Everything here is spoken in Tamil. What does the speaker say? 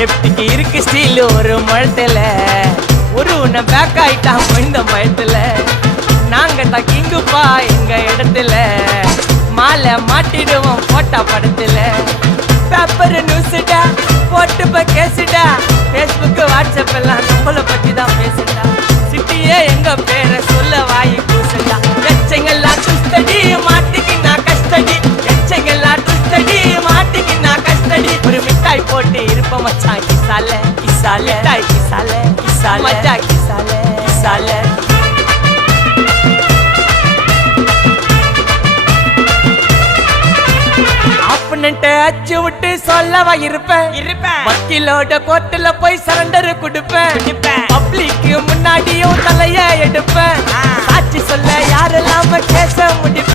செப்டிக்கு இருக்கு ஸ்டீல் ஒரு முழத்துல ஒரு உன்னை பேக் ஆயிட்டான் இந்த பயத்துல நாங்க தான் கிங்குப்பா எங்க இடத்துல மாலை மாட்டிடுவோம் போட்டா படத்துல பேப்பர் நியூஸ்டா போட்டு கேசுடா பேஸ்புக் வாட்ஸ்அப் எல்லாம் நம்மளை பத்தி தான் பேசுடா சிட்டியே எங்க பேரை சொல்ல வாய் பூசடா எச்சங்கெல்லாம் துஸ்தடி மாட்டிக்கினா கஸ்டடி எச்சங்கெல்லாம் துஸ்தடி மாட்டிக்கினா கஸ்டடி ஒரு மிட்டாய் போட்டு இருப்ப மச்சான் கிசால கிசால மிட்டாய் கிசால கிசால மச்சா கிசால கிசால அச்சு விட்டு சொல்லவா இருப்பேன் வக்கீலோட கோர்ட்டுல போய் சரண்டர் கொடுப்பேன் பப்ளிக்கு முன்னாடியும் தலைய எடுப்பேன் சாட்சி சொல்ல யாரெல்லாம் கேச முடிப்பேன்